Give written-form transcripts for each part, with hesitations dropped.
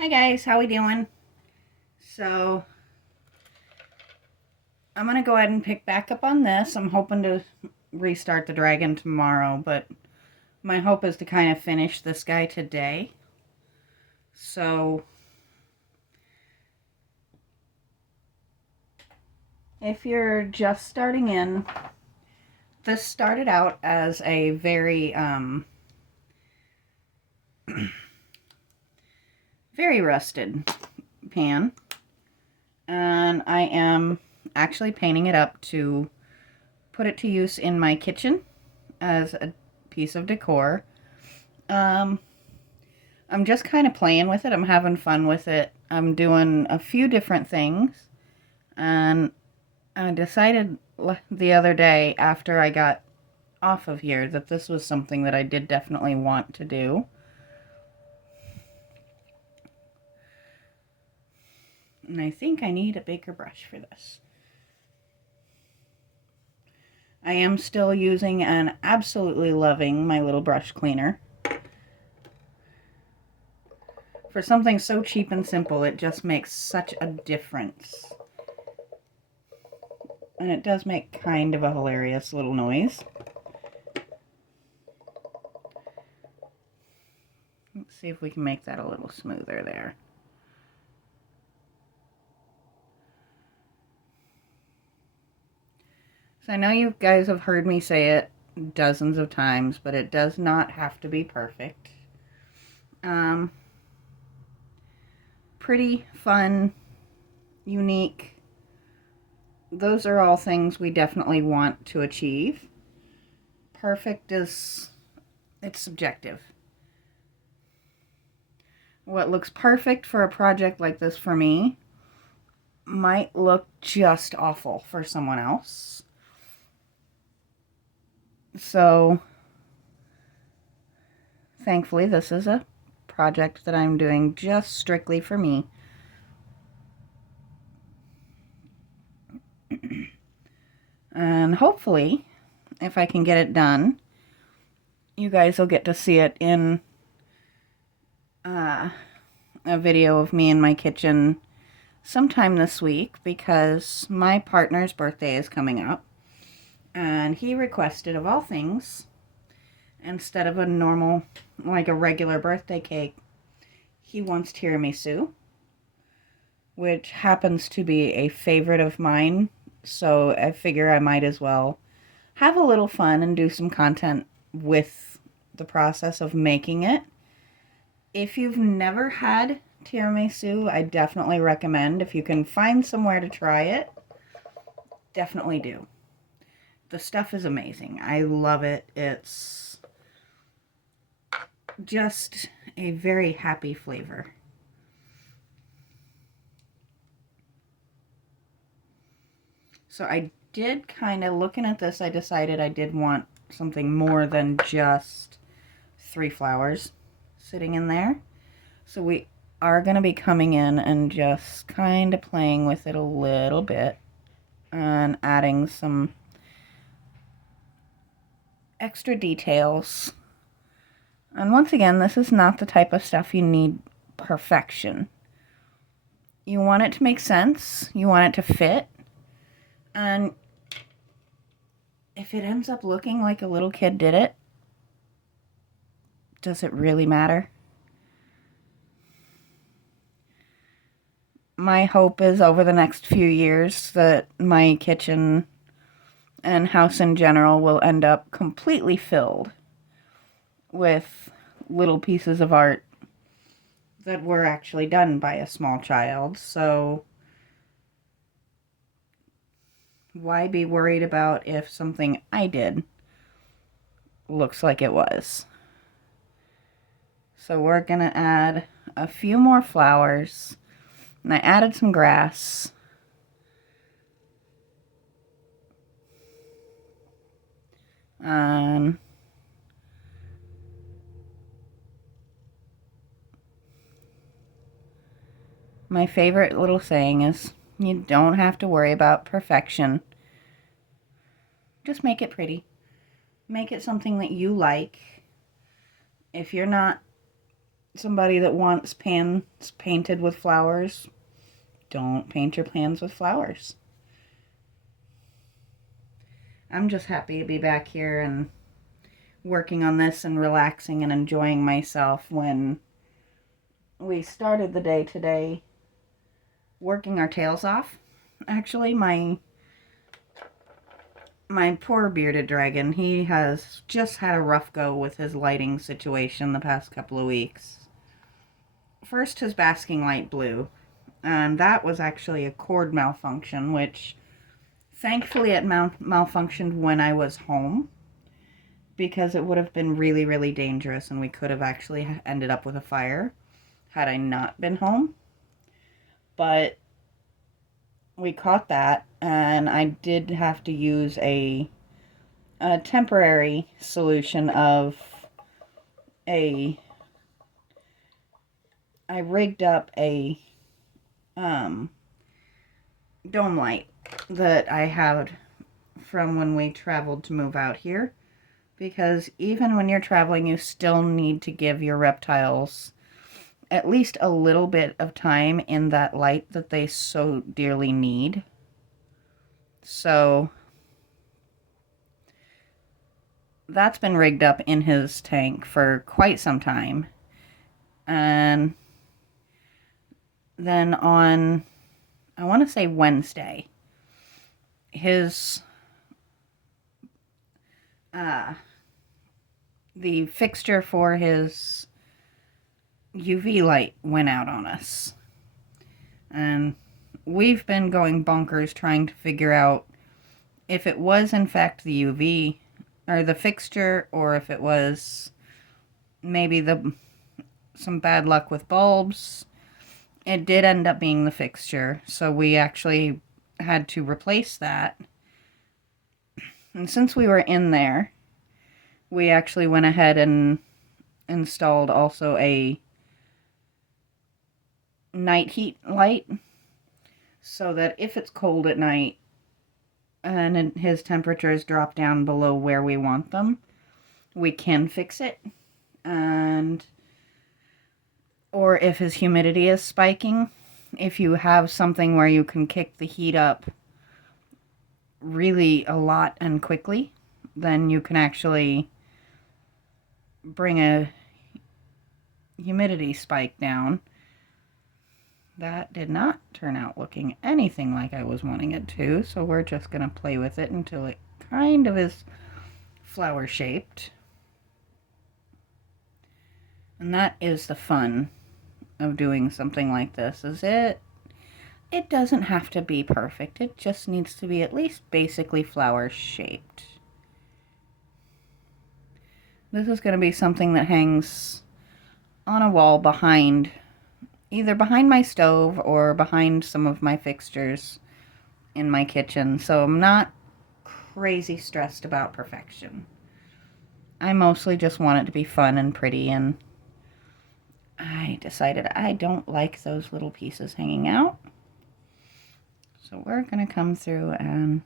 Hi guys, how we doing? So, I'm going to go ahead and pick back up on this. I'm hoping to restart the dragon tomorrow, but my hope is to kind of finish this guy today. So, if you're just starting in, this started out as a very, very rusted pan. And I am actually painting it up to put it to use in my kitchen as a piece of decor. I'm just kind of playing with it. I'm having fun with it. I'm doing a few different things. And I decided the other day after I got off of here that this was something that I did definitely want to do. And I think I need a bigger brush for this. I am still using and absolutely loving my little brush cleaner. For something so cheap and simple, it just makes such a difference. And it does make kind of a hilarious little noise. Let's see if we can make that a little smoother there. So I know you guys have heard me say it dozens of times, but it does not have to be perfect. Pretty, fun, unique. Those are all things we definitely want to achieve. Perfect is, it's subjective. What looks perfect for a project like this for me might look just awful for someone else. So, thankfully, this is a project that I'm doing just strictly for me. And hopefully, if I can get it done, you guys will get to see it in a video of me in my kitchen sometime this week, because my partner's birthday is coming up. And he requested, of all things, instead of a normal, like a regular birthday cake, he wants tiramisu, which happens to be a favorite of mine. So I figure I might as well have a little fun and do some content with the process of making it. If you've never had tiramisu, I definitely recommend, if you can find somewhere to try it, definitely do. The stuff is amazing. I love it. It's just a very happy flavor. So I did kind of, looking at this, I decided I did want something more than just 3 flowers sitting in there. So we are going to be coming in and just kind of playing with it a little bit and adding some extra details. And once again, this is not the type of stuff you need perfection. You want it to make sense. You want it to fit. And if it ends up looking like a little kid did it, does it really matter? My hope is over the next few years that my kitchen and house in general will end up completely filled with little pieces of art that were actually done by a small child. So why be worried about if something I did looks like it was? So we're going to add a few more flowers. And I added some grass. My favorite little saying is, you don't have to worry about perfection. Just make it pretty. Make it something that you like. If you're not somebody that wants pans painted with flowers, don't paint your pans with flowers. I'm just happy to be back here and working on this and relaxing and enjoying myself. When we started the day today working our tails off, actually, my poor bearded dragon, he has just had a rough go with his lighting situation the past couple of weeks. First, his basking light blew, and that was actually a cord malfunction, which thankfully it malfunctioned when I was home, because it would have been really, really dangerous and we could have actually ended up with a fire had I not been home. But we caught that, and I did have to use a temporary solution of I rigged up a dome light that I had from when we traveled to move out here, because even when you're traveling, you still need to give your reptiles at least a little bit of time in that light that they so dearly need. So that's been rigged up in his tank for quite some time. And then on, I want to say Wednesday, his the fixture for his UV light went out on us. And we've been going bonkers trying to figure out if it was in fact the UV or the fixture, or if it was maybe some bad luck with bulbs. It did end up being the fixture, so we actually had to replace that. And since we were in there, we actually went ahead and installed also a night heat light, so that if it's cold at night and his temperatures drop down below where we want them, we can fix it. And or if his humidity is spiking, if you have something where you can kick the heat up really a lot and quickly, then you can actually bring a humidity spike down. That did not turn out looking anything like I was wanting it to, so we're just going to play with it until it kind of is flower shaped. And that is the fun of doing something like this, is it doesn't have to be perfect. It just needs to be at least basically flower shaped. This is going to be something that hangs on a wall behind, either behind my stove or behind some of my fixtures in my kitchen. So I'm not crazy stressed about perfection. I mostly just want it to be fun and pretty, and I decided I don't like those little pieces hanging out. So we're going to come through and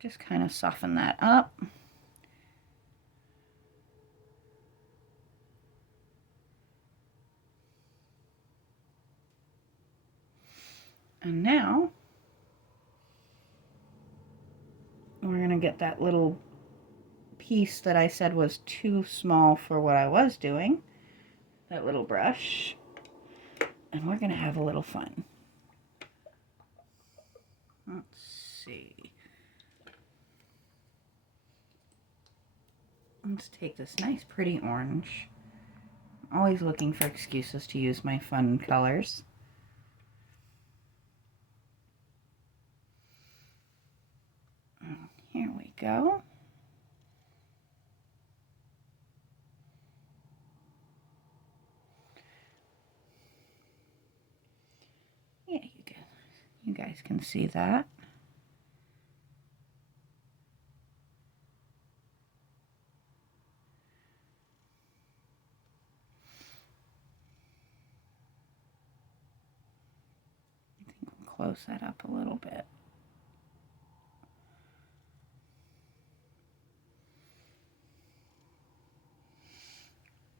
just kind of soften that up. And now we're going to get that little piece that I said was too small for what I was doing, that little brush, and we're going to have a little fun. Let's see. Let's take this nice pretty orange. I'm always looking for excuses to use my fun colors. Here we go. Yeah, you guys can see that. I think we'll close that up a little bit.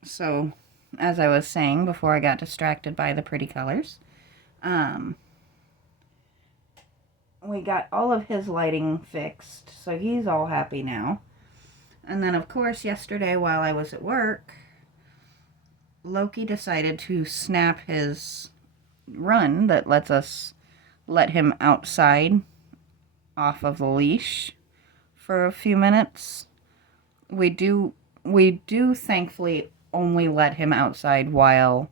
So as I was saying before I got distracted by the pretty colors, we got all of his lighting fixed, so he's all happy now. And then, of course, yesterday while I was at work, Loki decided to snap his run that lets us let him outside off of the leash for a few minutes. We do thankfully only let him outside while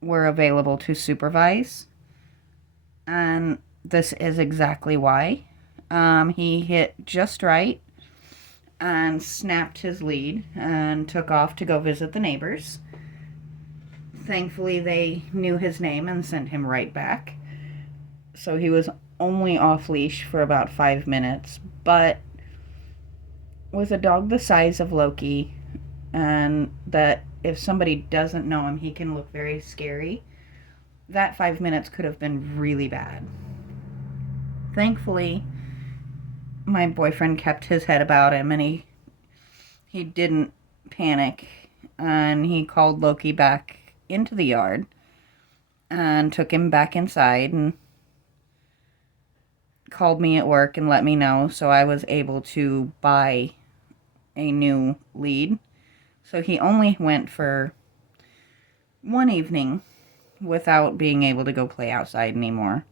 we're available to supervise. And this is exactly why. He hit just right and snapped his lead and took off to go visit the neighbors. Thankfully, they knew his name and sent him right back. So he was only off leash for about 5 minutes. But with a dog the size of Loki, and that if somebody doesn't know him, he can look very scary, that 5 minutes could have been really bad. Thankfully, my boyfriend kept his head about him, and he didn't panic, and he called Loki back into the yard and took him back inside and called me at work and let me know, so I was able to buy a new lead. So he only went for one evening without being able to go play outside anymore.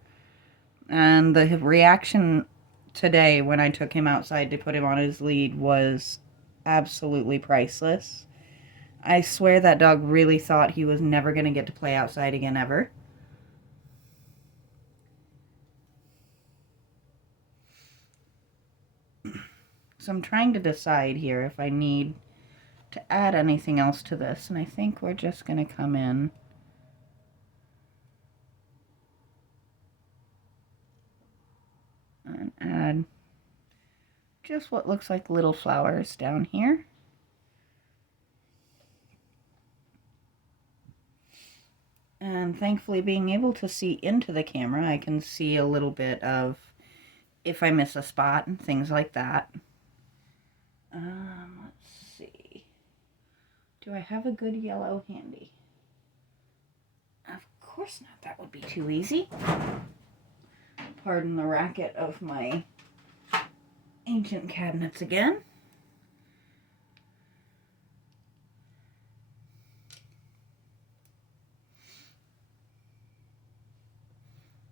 And the reaction today when I took him outside to put him on his lead was absolutely priceless. I swear that dog really thought he was never going to get to play outside again ever. So I'm trying to decide here if I need to add anything else to this, and I think we're just going to come in and add just what looks like little flowers down here. And thankfully, being able to see into the camera, I can see a little bit of if I miss a spot and things like that. Let's see. Do I have a good yellow handy? Of course not. That would be too easy. Pardon the racket of my ancient cabinets again.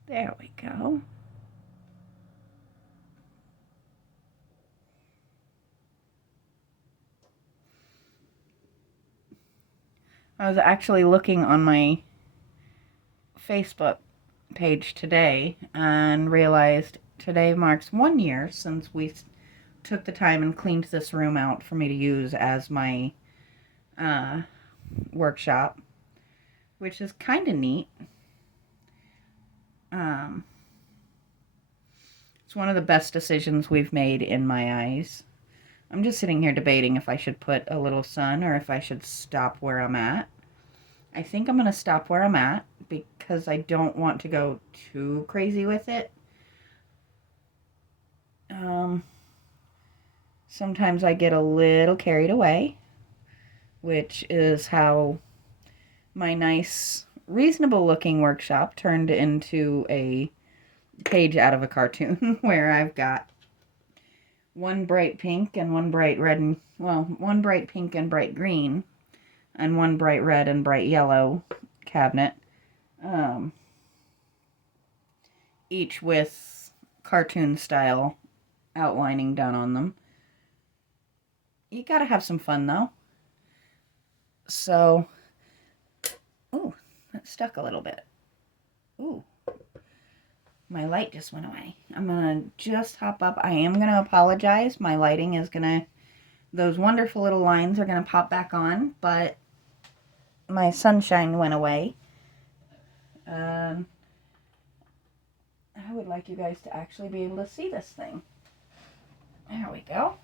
There we go. I was actually looking on my Facebook page today and realized today marks 1 year since we took the time and cleaned this room out for me to use as my workshop, which is kind of neat. It's one of the best decisions we've made in my eyes. I'm just sitting here debating if I should put a little sun or if I should stop where I'm at. I think I'm going to stop where I'm at because I don't want to go too crazy with it. Sometimes I get a little carried away, which is how my nice, reasonable looking workshop turned into a page out of a cartoon where I've got one bright pink and one bright red and, well, one bright pink and bright green and one bright red and bright yellow cabinet, each with cartoon style outlining done on them. You gotta have some fun though. So, ooh, that stuck a little bit. Ooh, my light just went away. I'm gonna just hop up. I am gonna apologize. My lighting is gonna, those wonderful little lines are gonna pop back on, but my sunshine went away. I would like you guys to actually be able to see this thing. There we go.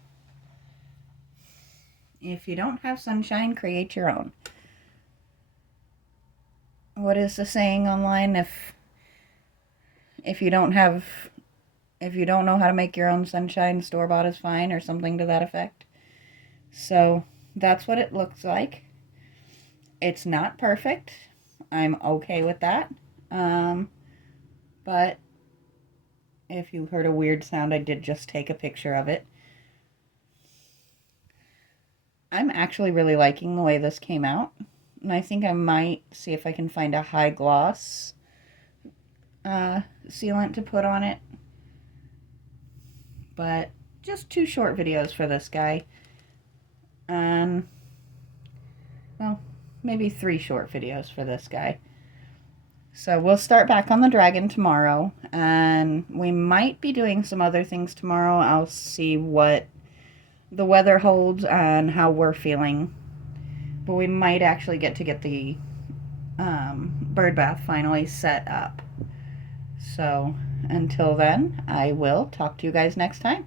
If you don't have sunshine, create your own. What is the saying online? If you don't know how to make your own sunshine, store-bought is fine, or something to that effect. So that's what it looks like. It's not perfect. I'm okay with that. But if you heard a weird sound, I did just take a picture of it. I'm actually really liking the way this came out. And I think I might see if I can find a high gloss sealant to put on it. But just 2 short videos for this guy. And, well, maybe 3 short videos for this guy. So we'll start back on the dragon tomorrow. And we might be doing some other things tomorrow. I'll see what the weather holds and how we're feeling. But we might actually get the bird bath finally set up. So until then, I will talk to you guys next time.